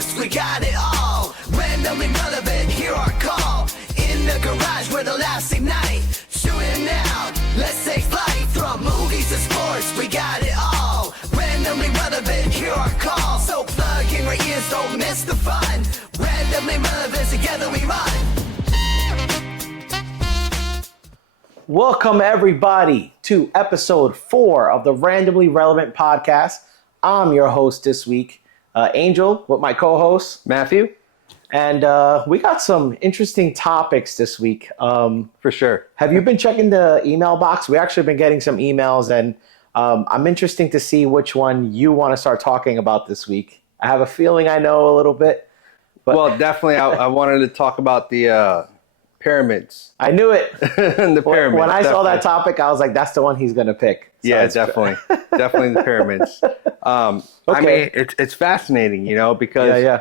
sports, we got it all. Randomly relevant, hear our call. In the garage where the laughs ignite. Shooting now, let's take flight. From movies to sports, we got it all. Randomly relevant, hear our call. So plug in your ears, don't miss the fun. Randomly relevant, together we run. Welcome everybody to episode 4 of the Randomly Relevant podcast. I'm your host this week, Angel, with my co-host Matthew. And we got some interesting topics this week. For sure. Have you been checking the email box? We actually been getting some emails, and I'm interested to see which one you want to start talking about this week. I have a feeling I know a little bit. But Well, definitely, I wanted to talk about the pyramids. I knew it. The pyramids. When I saw that topic, I was like, that's the one he's going to pick. So yeah, definitely. Definitely the pyramids. I mean, it's fascinating, because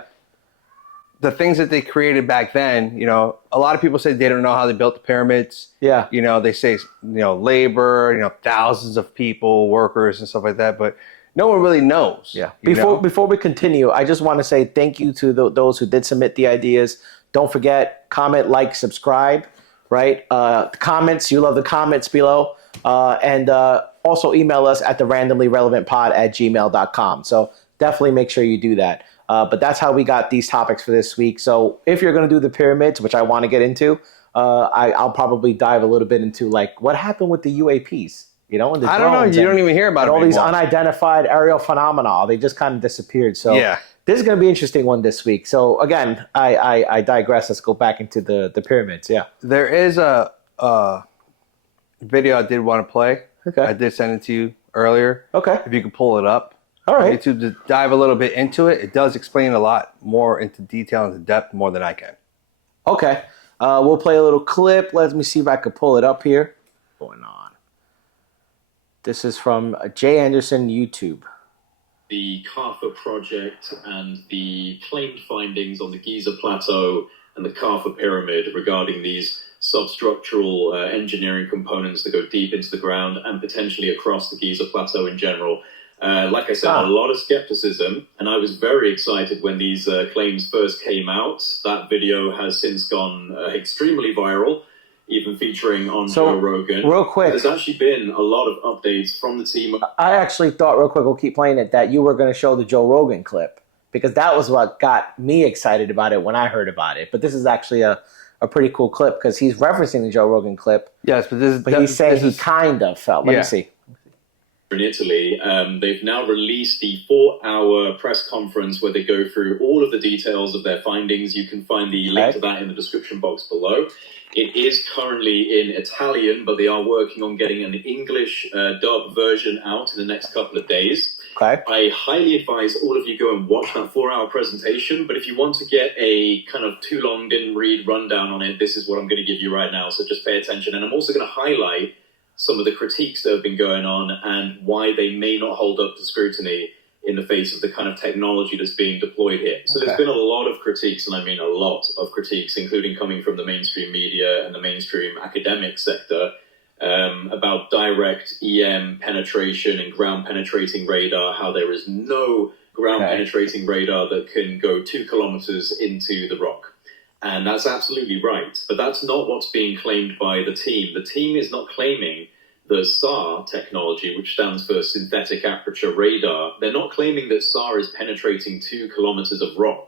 the things that they created back then, a lot of people say they don't know how they built the pyramids. Yeah. They say, labor, thousands of people, workers and stuff like that, but no one really knows. Yeah. Before we continue, I just want to say thank you to those who did submit the ideas. Don't forget, comment, like, subscribe, right? Comments, you love the comments below. And also email us at therandomlyrelevantpod@gmail.com. So definitely make sure you do that. But that's how we got these topics for this week. So if you're going to do the pyramids, which I want to get into, I'll probably dive a little bit into like what happened with the UAPs, and the I don't know. You don't even hear about it all these anymore. Unidentified aerial phenomena. They just kind of disappeared. So yeah. This is going to be an interesting one this week. So again, I digress. Let's go back into the pyramids. Yeah. There is a video I did want to play. Okay. I did send it to you earlier. Okay. If you could pull it up. All right. YouTube to dive a little bit into it. It does explain a lot more into detail and depth more than I can. Okay. We'll play a little clip. Let me see if I can pull it up here. What's going on? This is from Jay Anderson YouTube. The Kaffa project and the claimed findings on the Giza Plateau and the Kaffa Pyramid regarding these substructural engineering components that go deep into the ground and potentially across the Giza Plateau in general. Like I said, a lot of skepticism, and I was very excited when these claims first came out. That video has since gone extremely viral, even featuring on Joe Rogan. Real quick. There's actually been a lot of updates from the team. I actually thought, real quick, we'll keep playing it, that you were going to show the Joe Rogan clip, because that was what got me excited about it when I heard about it. But this is actually a pretty cool clip, because he's referencing the Joe Rogan clip. Yes, but he's saying he kind of felt. Let me see. In Italy, they've now released the 4-hour press conference where they go through all of the details of their findings. You can find the link to that in the description box below. It is currently in Italian, but they are working on getting an English dub version out in the next couple of days. Okay. I highly advise all of you go and watch that 4-hour presentation, but if you want to get a kind of too long, didn't read rundown on it, this is what I'm going to give you right now, so just pay attention. And I'm also going to highlight some of the critiques that have been going on and why they may not hold up to scrutiny in the face of the kind of technology that's being deployed here. So there's been a lot of critiques, and I mean a lot of critiques, including coming from the mainstream media and the mainstream academic sector, about direct EM penetration and ground penetrating radar, how there is no ground penetrating radar that can go 2 kilometers into the rock. And that's absolutely right. But that's not what's being claimed by the team. The team is not claiming the SAR technology, which stands for synthetic aperture radar. They're not claiming that SAR is penetrating 2 kilometers of rock.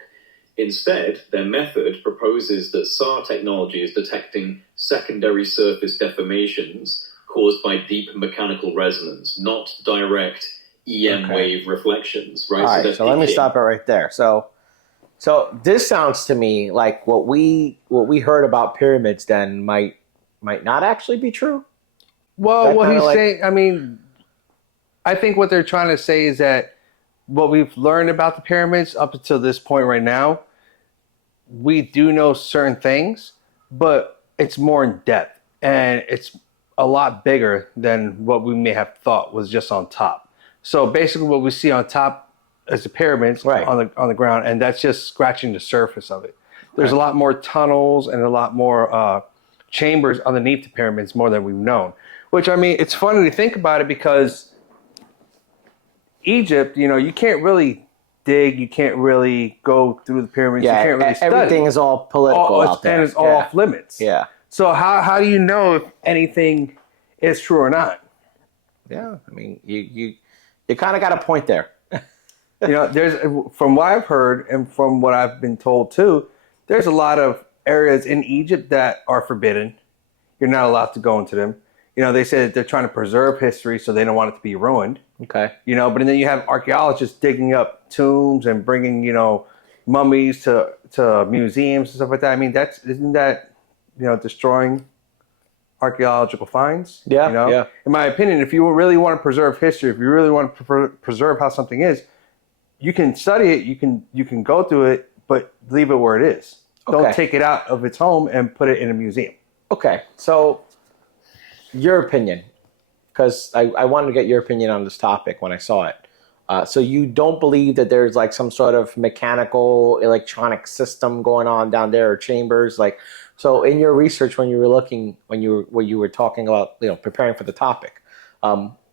Instead, their method proposes that SAR technology is detecting secondary surface deformations caused by deep mechanical resonance, not direct EM wave reflections. Right? All right, so let me stop it right there. So this sounds to me like what we heard about pyramids then might not actually be true. Well, what he's saying, I mean, I think what they're trying to say is that what we've learned about the pyramids up until this point right now, we do know certain things, but it's more in depth and it's a lot bigger than what we may have thought was just on top. So basically what we see on top is the pyramids on the ground, and that's just scratching the surface of it. There's a lot more tunnels and a lot more chambers underneath the pyramids, more than we've known. Which, I mean, it's funny to think about it because Egypt, you can't really dig. You can't really go through the pyramids. Yeah, you can't really study. everything is all political out there. And it's all off limits. Yeah. So how do you know if anything is true or not? Yeah, I mean, you kind of got a point there. There's, from what I've heard and from what I've been told too, there's a lot of areas in Egypt that are forbidden. You're not allowed to go into them. They say that they're trying to preserve history, so they don't want it to be ruined. Okay. But then you have archaeologists digging up tombs and bringing, mummies to museums and stuff like that. I mean, isn't that destroying archaeological finds? Yeah, yeah. In my opinion, if you really want to preserve history, if you really want to preserve how something is, you can study it, you can go through it, but leave it where it is. Okay. Don't take it out of its home and put it in a museum. Okay, so your opinion, because I wanted to get your opinion on this topic when I saw it. So you don't believe that there's like some sort of mechanical electronic system going on down there, or chambers? So in your research, when you were talking about preparing for the topic,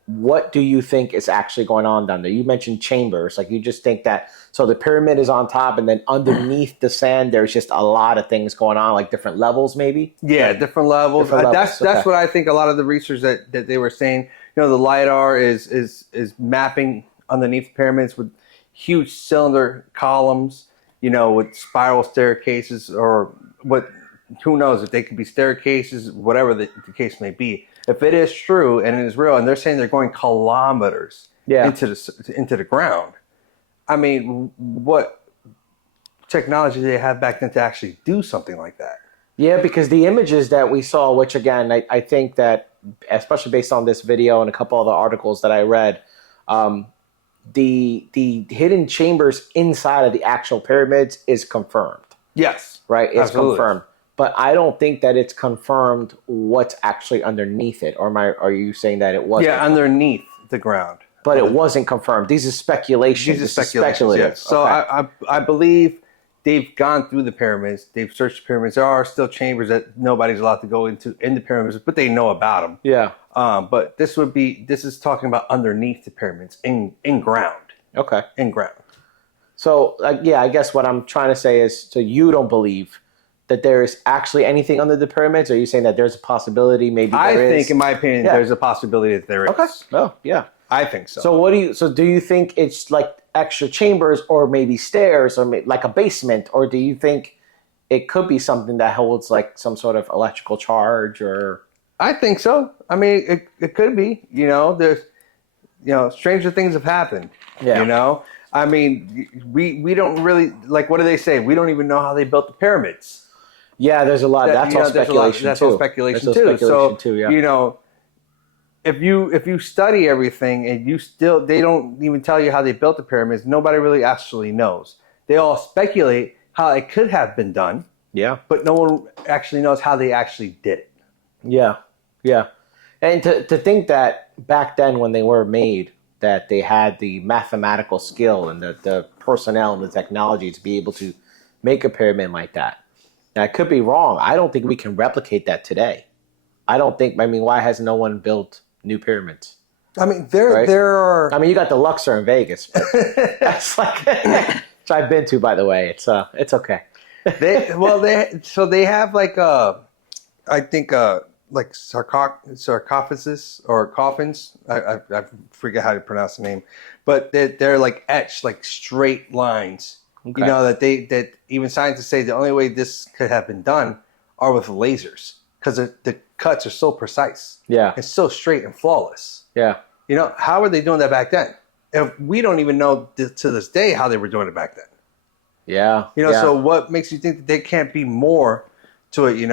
what do you think is actually going on down there? You mentioned chambers. You just think that, so the pyramid is on top, and then underneath the sand, there's just a lot of things going on, like different levels, maybe? Yeah, different levels. That's what I think a lot of the research that they were saying. The LIDAR is mapping underneath the pyramids with huge cylinder columns, with spiral staircases, or who knows if they could be staircases, whatever the case may be. If it is true and it is real, and they're saying they're going kilometers into the ground, I mean, what technology did they have back then to actually do something like that? Yeah, because the images that we saw, which again, I think that, especially based on this video and a couple of the articles that I read, the hidden chambers inside of the actual pyramids is confirmed. Yes. Right? It's absolutely confirmed. But I don't think that it's confirmed what's actually underneath it. Or are you saying that it wasn't? Yeah, underneath the ground. But it wasn't confirmed. These are speculations. These are speculative. Yes. So okay. I believe they've gone through the pyramids. They've searched the pyramids. There are still chambers that nobody's allowed to go into in the pyramids, but they know about them. Yeah. But this is talking about underneath the pyramids, in ground. Okay. In ground. So I guess what I'm trying to say is, so you don't believe that there is actually anything under the pyramids? Or are you saying that there's a possibility, maybe I there is? think, in my opinion, there's a possibility that there is. Okay. Oh, yeah. I think so. So do you think it's like extra chambers, or maybe stairs, or like a basement? Or do you think it could be something that holds like some sort of electrical charge? Or I think so. I mean, it could be. There's, stranger things have happened. Yeah. I mean, we don't really, like, what do they say? We don't even know how they built the pyramids. Yeah, there's a lot. That's all speculation. That's all speculation too. So if you study everything and they don't even tell you how they built the pyramids, nobody really actually knows. They all speculate how it could have been done. Yeah. But no one actually knows how they actually did it. Yeah. Yeah. And to think that back then when they were made, that they had the mathematical skill and the personnel and the technology to be able to make a pyramid like that. Now, I could be wrong. I don't think we can replicate that today. Why has no one built new pyramids? I mean, there are... I mean, you got the Luxor in Vegas, but that's like... which I've been to, by the way. It's okay. They have like I think like sarcophagus or coffins. I forget how to pronounce the name, but they're like etched like straight lines. Okay. That even scientists say the only way this could have been done are with lasers, because the cuts are so precise. Yeah, it's so straight and flawless. Yeah, how are they doing that back then? If we don't even know to this day how they were doing it back then. Yeah. So what makes you think that there can't be more to it,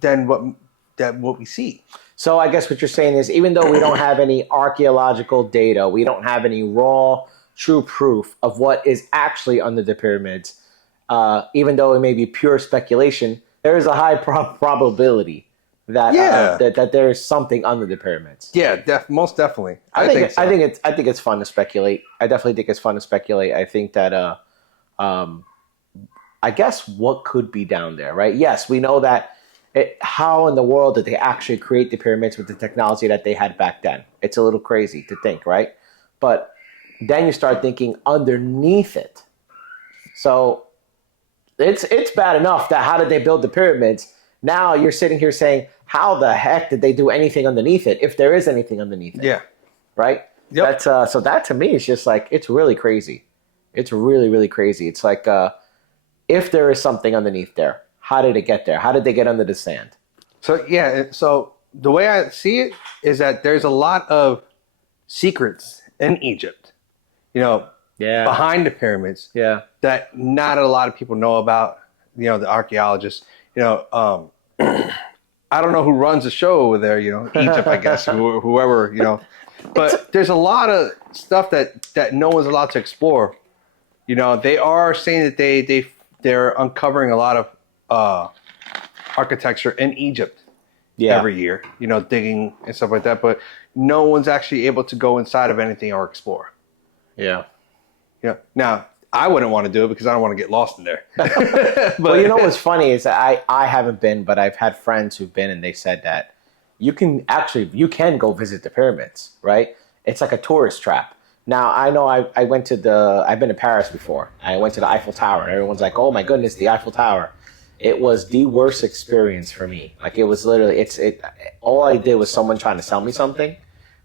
than what we see? So I guess what you're saying is, even though we don't have any archaeological data, we don't have any raw, true proof of what is actually under the pyramids, even though it may be pure speculation, there is a high probability that that there is something under the pyramids. Yeah, most definitely. I think it's fun to speculate. I definitely think it's fun to speculate. I think that I guess what could be down there, right? Yes, we know that. How in the world did they actually create the pyramids with the technology that they had back then? It's a little crazy to think, right? But then you start thinking underneath it. So it's bad enough that how did they build the pyramids? Now you're sitting here saying, how the heck did they do anything underneath it, if there is anything underneath it? Yeah. Right? Yep. That's so that to me is just like, it's really crazy. It's really, really crazy. It's like, if there is something underneath there, how did it get there? How did they get under the sand? So so the way I see it is that there's a lot of secrets in Egypt, behind the pyramids, that not a lot of people know about. The archaeologists, I don't know who runs the show over there, Egypt, I guess, whoever, but there's a lot of stuff that no one's allowed to explore. They are saying that they're uncovering a lot of architecture in Egypt every year, digging and stuff like that, but no one's actually able to go inside of anything or explore. Yeah. Now, I wouldn't want to do it because I don't want to get lost in there. But well, what's funny is that I haven't been, but I've had friends who've been, and they said that you can go visit the pyramids, right? It's like a tourist trap. Now, I know I've been to Paris before. I went to the Eiffel Tower, and everyone's like, oh my goodness, the Eiffel Tower. It was the worst experience for me. Like, it was literally, all I did was someone trying to sell me something,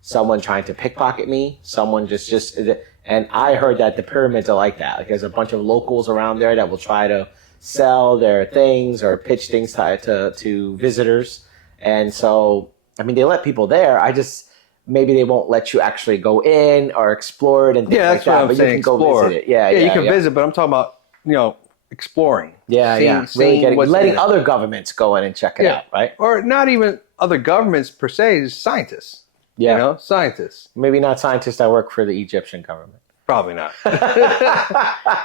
someone trying to pickpocket me, someone and I heard that the pyramids are like that. Like, there's a bunch of locals around there that will try to sell their things or pitch things to visitors. And so, they let people there. Maybe they won't let you actually go in or explore it and things like that. But you can go visit it. Yeah, you can visit, but I'm talking about, exploring. Really letting other governments go in and check it out, right? Or not even other governments per se, scientists. Scientists. Maybe not scientists that work for the Egyptian government. Probably not.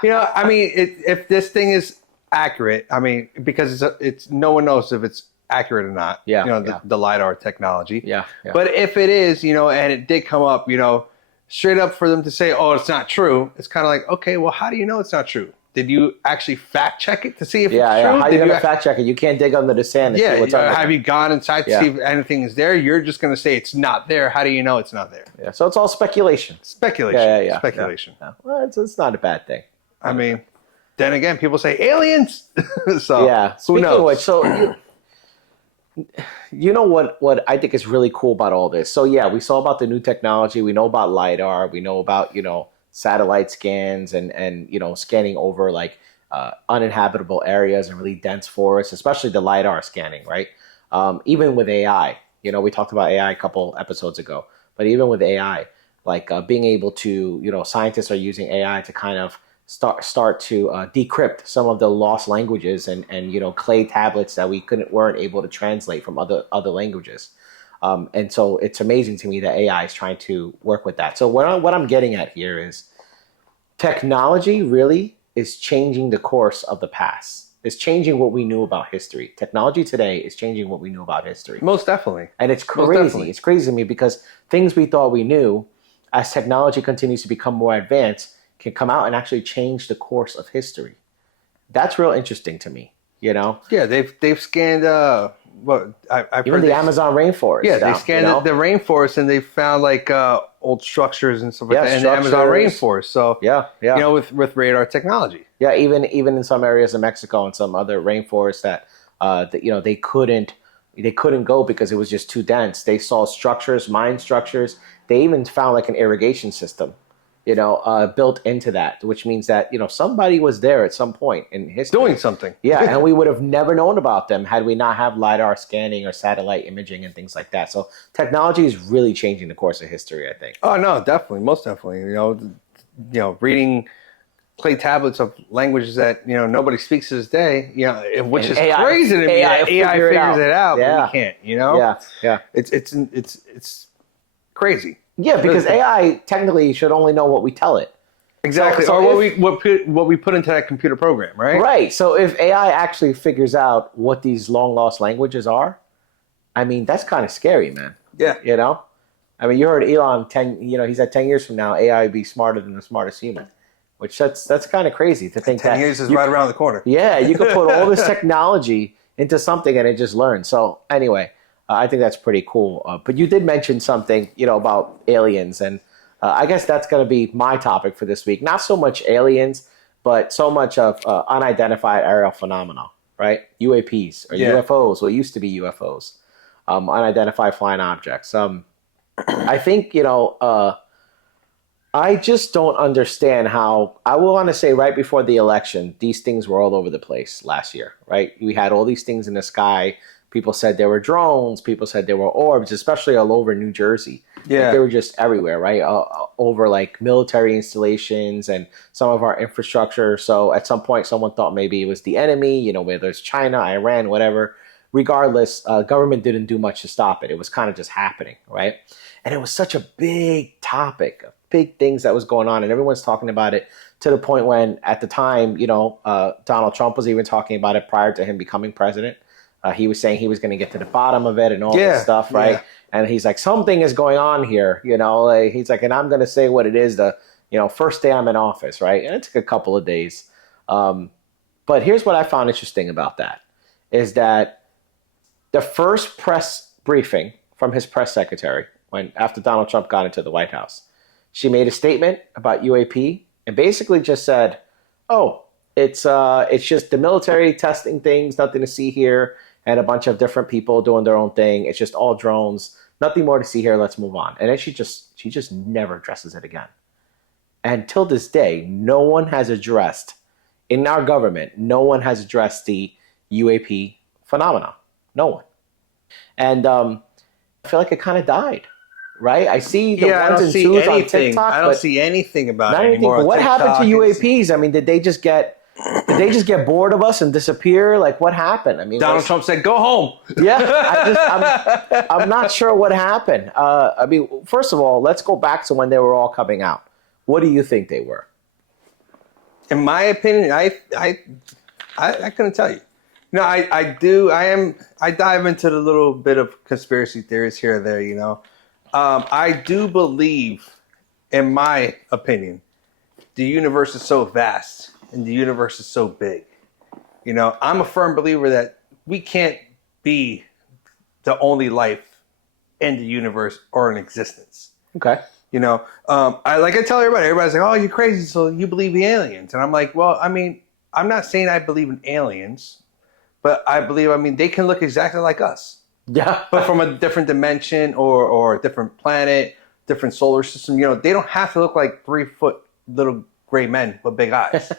If this thing is accurate, because it's no one knows if it's accurate or not. The LIDAR technology. But if it is, and it did come up, straight up for them to say, oh, it's not true. It's kind of like, okay, well, how do you know it's not true? Did you actually fact check it to see if it's true? How are you going to fact check it? You can't dig under the sand and see what's under have you gone inside to see if anything is there? You're just going to say it's not there. How do you know it's not there? Yeah, so it's all speculation. Speculation. Well, it's not a bad thing. Then again, people say aliens. So who knows? Of which, so you know what I think is really cool about all this? So we saw about the new technology. We know about LIDAR. We know about, satellite scans and scanning over like uninhabitable areas and really dense forests, especially the LIDAR scanning, right? Even with AI, we talked about AI a couple episodes ago, but even with AI, like being able to, scientists are using AI to kind of start to decrypt some of the lost languages and clay tablets that weren't able to translate from other languages. And so it's amazing to me that AI is trying to work with that. So what I'm getting at here is technology really is changing the course of the past. It's changing what we knew about history. Technology today is changing what we knew about history. Most definitely. And it's crazy. It's crazy to me because things we thought we knew, as technology continues to become more advanced, can come out and actually change the course of history. That's real interesting to me, Yeah, they've scanned even the Amazon rainforest. Yeah, they scanned the rainforest and they found like old structures and stuff like that in the Amazon rainforest. So with radar technology. Yeah, even in some areas of Mexico and some other rainforests that they couldn't go because it was just too dense. They saw structures, mine structures. They even found like an irrigation system, built into that, which means that, somebody was there at some point in history. Doing something. Yeah, and we would have never known about them had we not have LIDAR scanning or satellite imaging and things like that. So technology is really changing the course of history, I think. Oh, no, definitely. Most definitely. Reading clay tablets of languages that, nobody speaks to this day, which is crazy to me. AI figures it out, but we can't, Yeah. It's crazy. Yeah, because AI technically should only know what we tell it. Exactly, or what we put into that computer program, right? Right. So if AI actually figures out what these long lost languages are, that's kind of scary, man. Yeah. You heard Elon he said 10 years from now AI will be smarter than the smartest human, which that's kind of crazy to think 10 years is right around the corner. Yeah, you could put all this technology into something and it just learns. So anyway. I think that's pretty cool. But you did mention something, about aliens, and I guess that's going to be my topic for this week. Not so much aliens, but so much of unidentified aerial phenomena, right? UAPs or UFOs, what used to be UFOs, unidentified flying objects. I think, I just don't understand how, I will want to say right before the election, these things were all over the place last year, right? We had all these things in the sky. People said there were drones. People said there were orbs, especially all over New Jersey. Yeah. Like they were just everywhere, right? Over like military installations and some of our infrastructure. So at some point, someone thought maybe it was the enemy, whether it's China, Iran, whatever. Regardless, government didn't do much to stop it. It was kind of just happening, right? And it was such a big topic, big things that was going on, and everyone's talking about it to the point when, at the time, Donald Trump was even talking about it prior to him becoming president. He was saying he was going to get to the bottom of it and all this stuff, right? Yeah. And he's like, something is going on here, he's like, and I'm going to say what it is the, first day I'm in office, right? And it took a couple of days. But here's what I found interesting about that, is that the first press briefing from his press secretary, after Donald Trump got into the White House, she made a statement about UAP and basically just said, oh, it's just the military testing things, nothing to see here, and a bunch of different people doing their own thing. It's just all drones, nothing more to see here. Let's move on. And then she just never addresses it again. And till this day, no one has addressed, in our government, no one has addressed the UAP phenomena. No one. And I feel like it kind of died. Right, I see the ones and twos on TikTok. I don't see anything about it anymore. What happened to UAPs? I mean, did they just get bored of us and disappear? Like, what happened? I mean, Donald Trump said, "Go home." Yeah, I'm not sure what happened. I mean, first of all, let's go back to when they were all coming out. What do you think they were? In my opinion, I couldn't tell you. No, I dive into the little bit of conspiracy theories here or there. I do believe, in my opinion, the universe is so vast and the universe is so big. I'm a firm believer that we can't be the only life in the universe or in existence. Okay. I tell everybody's like, oh, you're crazy, so you believe in aliens. And I'm like, well, I mean, I'm not saying I believe in aliens, but I believe, they can look exactly like us. Yeah. But from a different dimension or a different planet, different solar system, they don't have to look like 3-foot little gray men with big eyes.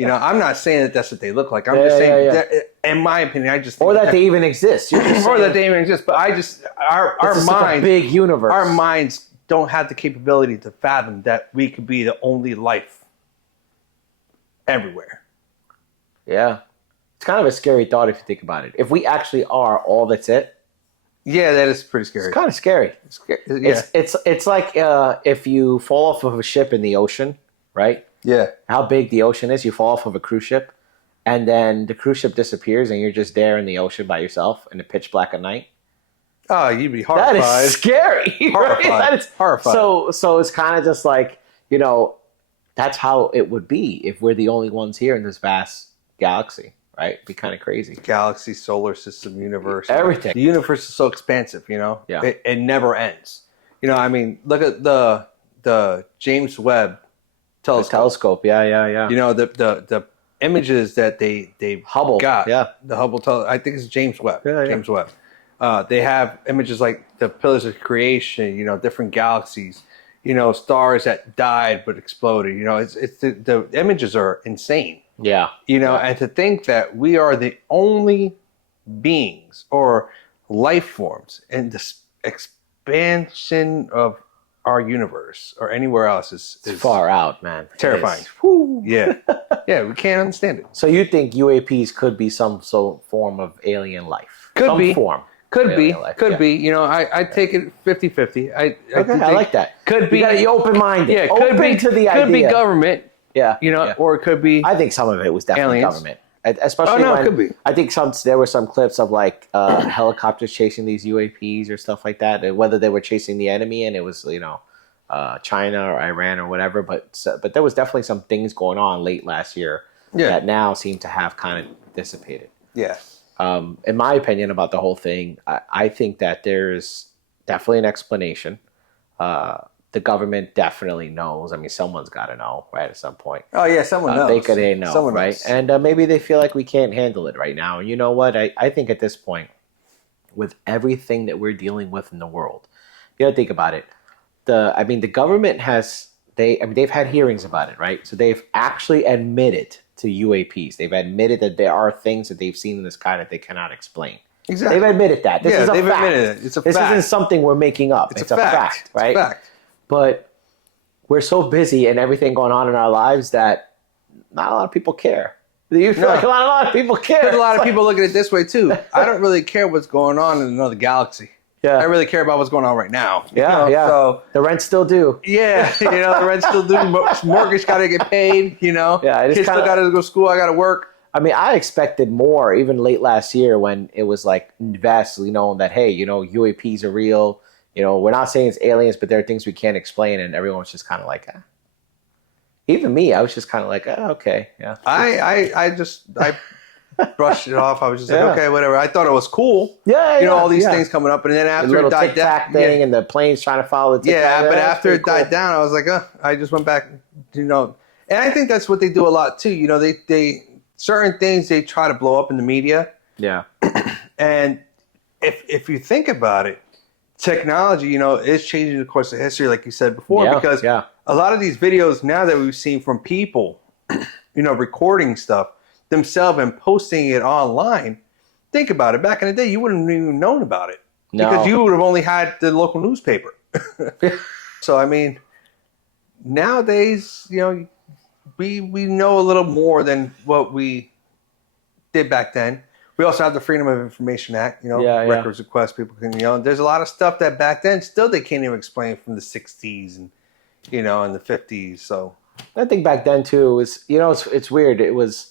I'm not saying that that's what they look like. I'm just saying, that, in my opinion, I just think or that they even exist. Or that they even exist. But I just, our minds, big universe. Our minds don't have the capability to fathom that we could be the only life everywhere. Yeah. It's kind of a scary thought if you think about it. If we actually are all that's it. Yeah, that is pretty scary. It's kind of scary. It's like if you fall off of a ship in the ocean, right? Yeah. How big the ocean is. You fall off of a cruise ship, and then the cruise ship disappears, and you're just there in the ocean by yourself in the pitch black at night. Oh, you'd be horrified. That is scary. Horrified. Right? That is horrified. So it's kind of just like, that's how it would be if we're the only ones here in this vast galaxy. Right? It'd be kind of crazy. Galaxy, solar system, universe. Everything. The universe is so expansive, Yeah. It never ends. Look at the James Webb telescope. The telescope, yeah. The images that they Hubble got. Yeah. The Hubble I think it's James Webb. Yeah, James Webb. They have images like the pillars of creation, different galaxies, stars that died but exploded. It's the images are insane. Yeah. And to think that we are the only beings or life forms in this expansion of our universe or anywhere else is far out, man. Terrifying. Yeah. Yeah, we can't understand it. So you think UAPs could be some form of alien life? Could be. Could be. I take it 50-50. I like that. Could be. You gotta be open-minded. Yeah, open to the idea. Could be government. Yeah. Or it could be. I think some of it was definitely aliens. government. Especially when it could be. I think there were some clips of like helicopters chasing these UAPs or stuff like that. Whether they were chasing the enemy and it was China or Iran or whatever, but there was definitely some things going on late last year that now seem to have kind of dissipated. Yeah. In my opinion about the whole thing, I think that there's definitely an explanation. the government definitely knows. I mean, someone's got to know, right, at some point. Oh, yeah, someone knows. They know, someone right? knows. And maybe they feel like we can't handle it right now. And you know what? I think at this point, with everything that we're dealing with in the world, you got to think about it. The government they've had hearings about it, right? So they've actually admitted to UAPs. They've admitted that there are things that they've seen in the sky that they cannot explain. Exactly. They've admitted that. This is a fact. Admitted it. It's a this fact. isn't something we're making up. It's a fact, right? It's a fact. But we're so busy and everything going on in our lives that not a lot of people care. You feel like a lot of people care. There's a lot of people look at it this way too. I don't really care what's going on in another galaxy. Yeah. I really care about what's going on right now. Yeah, yeah. So the rent's still due. Yeah, the rent's still due. Mortgage got to get paid. Yeah, kids still got to go to school. I got to work. I mean, I expected more even late last year when it was like vastly known that, hey, UAPs are real. We're not saying it's aliens, but there are things we can't explain. And everyone was just kind of like, Even me, I was just kind of like, okay, yeah. I brushed it off. I was just like, okay, whatever. I thought it was cool. Yeah, all these things coming up. And then after it died down. Thing and the planes trying to follow the tic-tac. Yeah, but after it died down, I was like, I just went back, And I think that's what they do a lot too. They certain things they try to blow up in the media. Yeah. And if you think about it, technology, is changing the course of history, like you said before, because a lot of these videos now that we've seen from people, recording stuff themselves and posting it online. Think about it. Back in the day, you wouldn't have even known about it because you would have only had the local newspaper. So, I mean, nowadays, we know a little more than what we did back then. We also have the Freedom of Information Act, records requests, people can, there's a lot of stuff that back then still they can't even explain from the 60s and, and the 50s. So I think back then too was, it's weird. It was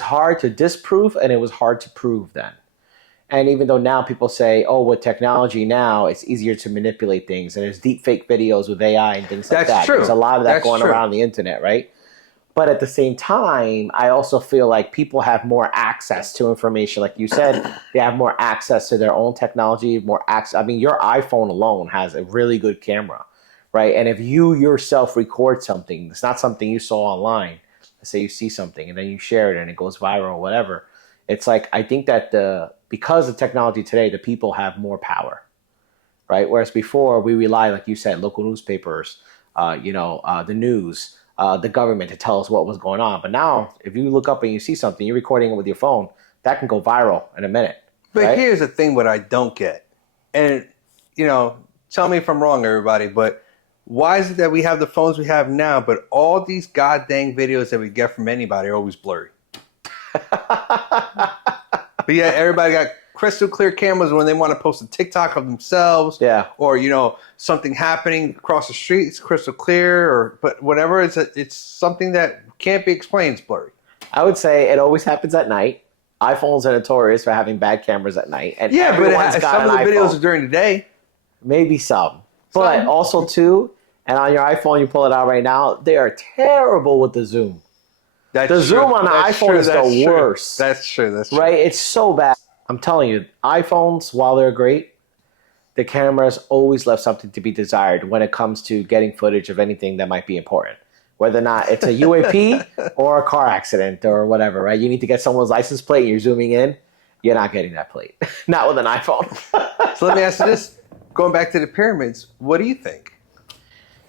hard to disprove and it was hard to prove then. And even though now people say, with technology now, it's easier to manipulate things. And there's deep fake videos with AI and things like that. That's true. There's a lot of that going around the internet, right? But at the same time, I also feel like people have more access to information. Like you said, they have more access to their own technology, more access. I mean, your iPhone alone has a really good camera, right? And if you yourself record something, it's not something you saw online. Let's say you see something and then you share it and it goes viral or whatever. It's like, I think that because of technology today, the people have more power, right? Whereas before we rely, like you said, local newspapers, the news, the government to tell us what was going on. But now, if you look up and you see something, you're recording it with your phone, that can go viral in a minute. But right? Here's the thing what I don't get. And, tell me if I'm wrong, everybody, but why is it that we have the phones we have now, but all these goddamn videos that we get from anybody are always blurry? But yeah, everybody got crystal clear cameras when they want to post a TikTok of themselves. Yeah. Or, something happening across the street, it's crystal clear, but whatever, it's something that can't be explained, it's blurry. I would say it always happens at night. iPhones are notorious for having bad cameras at night. And yeah, but some of the videos are during the day. Maybe some. But also, too, and on your iPhone, you pull it out right now, they are terrible with the zoom. Zoom on the iPhone is the worst. That's true. Right? It's so bad. I'm telling you, iPhones, while they're great, the camera's always left something to be desired when it comes to getting footage of anything that might be important. Whether or not it's a UAP or a car accident or whatever, right? You need to get someone's license plate, you're zooming in, you're not getting that plate. Not with an iPhone. So let me ask you this. Going back to the pyramids, what do you think?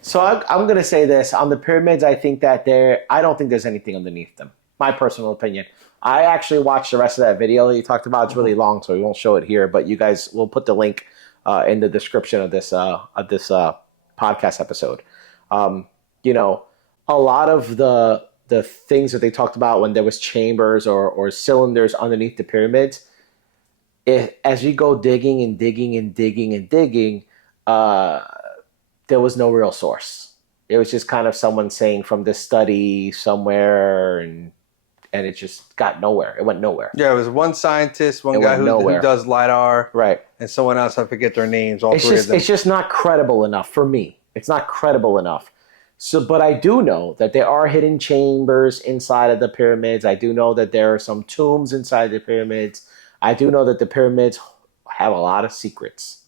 So I'm going to say this. On the pyramids, I think that I don't think there's anything underneath them. My personal opinion. I actually watched the rest of that video that you talked about. It's really long, so we won't show it here. But you guys, we'll put the link in the description of this podcast episode. A lot of the things that they talked about when there was chambers or cylinders underneath the pyramids, as you go digging and digging and digging and digging, there was no real source. It was just kind of someone saying from this study somewhere, and it just got nowhere. It went nowhere. Yeah, it was one scientist, one guy who does LIDAR, right, and someone else, I forget their names, it's just not credible enough for me. It's not credible enough. So, but I do know that there are hidden chambers inside of the pyramids. I do know that there are some tombs inside the pyramids. I do know that the pyramids have a lot of secrets.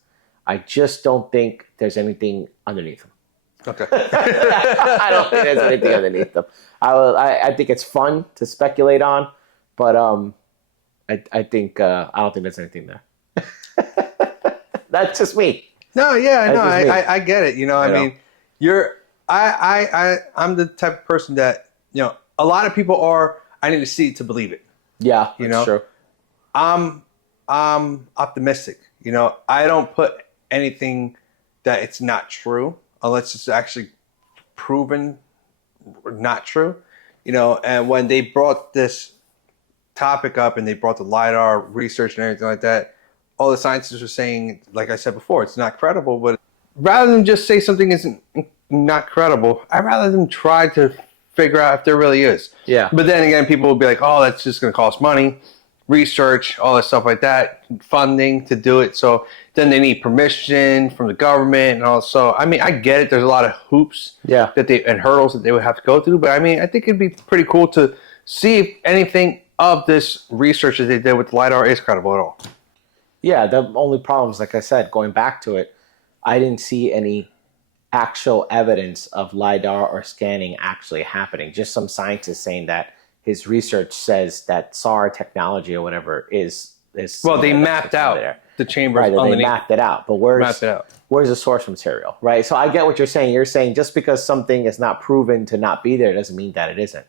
I just don't think there's anything underneath them. Okay. I don't think there's anything underneath them. I think it's fun to speculate on, but I think I don't think there's anything there. That's just me. No, yeah, no, That's just me. I get it. You know, I mean, I'm the type of person that, you know, a lot of people are, I need to see it to believe it. Yeah, You that's know? true. I'm optimistic. You know, I don't put anything that it's not true unless it's actually proven not true. You know, and when they brought this topic up and they brought the LIDAR research and everything like that, all the scientists were saying, like I said before, it's not credible. But rather than just say something isn't not credible, I'd rather them try to figure out if there really is. Yeah. But then again, people will be like, oh, that's just going to cost money, research, all that stuff like that, funding to do it. So then they need permission from the government and also, I mean, I get it. There's a lot of hoops and hurdles that they would have to go through. But I mean, I think it'd be pretty cool to see if anything of this research that they did with LIDAR is credible at all. Yeah, the only problem is, like I said, going back to it, I didn't see any actual evidence of LIDAR or scanning actually happening. Just some scientists saying that his research says that SAR technology or whatever is well, they mapped out the chambers underneath. They mapped it out, but where's the source material, right? So I get what you're saying. You're saying just because something is not proven to not be there doesn't mean that it isn't.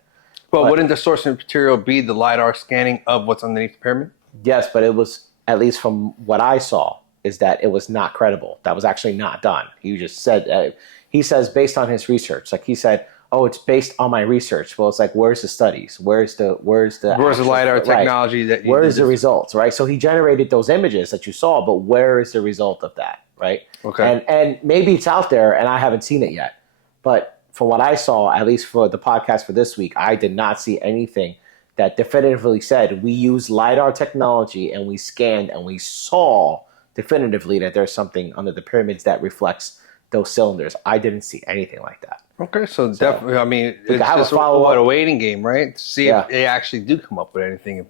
But wouldn't the source material be the LIDAR scanning of what's underneath the pyramid? Yes, but it was, at least from what I saw, is that it was not credible. That was actually not done. He just said, he says based on his research, like he said, oh, it's based on my research. Well, it's like, where's the studies? Where's the LIDAR technology that you where's the results, right? So he generated those images that you saw, but where is the result of that, right? Okay. And maybe it's out there and I haven't seen it yet. But from what I saw, at least for the podcast for this week, I did not see anything that definitively said we use LIDAR technology and we scanned and we saw definitively that there's something under the pyramids that reflects those cylinders. I didn't see anything like that. Okay, so definitely, I mean, it's just a waiting game, right? To see if they actually do come up with anything.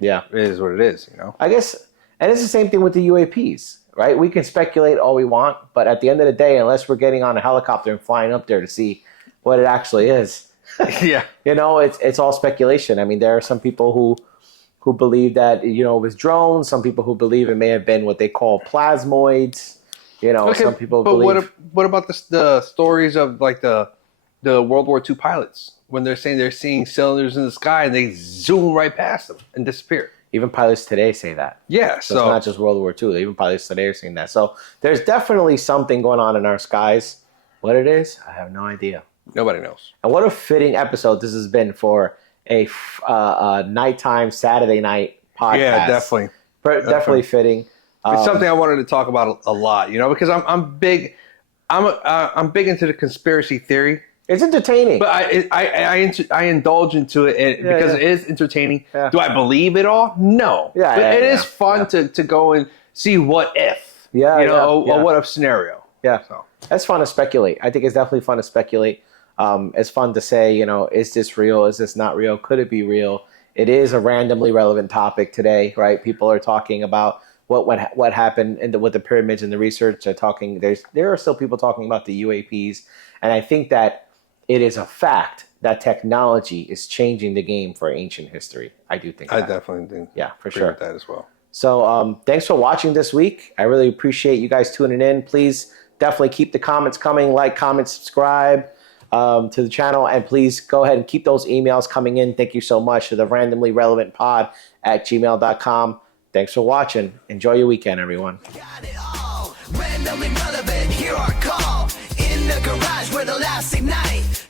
It is what it is, you know? I guess, and it's the same thing with the UAPs, right? We can speculate all we want, but at the end of the day, unless we're getting on a helicopter and flying up there to see what it actually is, you know, it's all speculation. I mean, there are some people who believe that, you know, it was drones, some people who believe it may have been what they call plasmoids. You know, some people believe. But what about the stories of like the World War II pilots when they're saying they're seeing cylinders in the sky and they zoom right past them and disappear? Even pilots today say that. Yeah, so it's not just World War II. Even pilots today are saying that. So there's definitely something going on in our skies. What it is, I have no idea. Nobody knows. And what a fitting episode this has been for a nighttime Saturday night podcast. Yeah, definitely. Definitely fitting. It's something I wanted to talk about a lot, you know, because I'm big into the conspiracy theory. It's entertaining, but I indulge into it because it is entertaining. Yeah. Do I believe it all? No. But it is fun to go and see what if. A what if scenario. Yeah. So that's fun to speculate. I think it's definitely fun to speculate. It's fun to say, you know, is this real? Is this not real? Could it be real? It is a randomly relevant topic today, right? People are talking about what happened with the pyramids and the research. They're talking. There are still people talking about the UAPs, and I think that it is a fact that technology is changing the game for ancient history. I do think. I definitely do. Yeah, for sure. With that as well. So thanks for watching this week. I really appreciate you guys tuning in. Please definitely keep the comments coming. Like, comment, subscribe to the channel, and please go ahead and keep those emails coming in. Thank you so much to the randomlyrelevantpod@gmail.com. Thanks for watching. Enjoy your weekend, everyone. Got it all. Randomly relevant, hear our call. In the garage where the laughs ignite.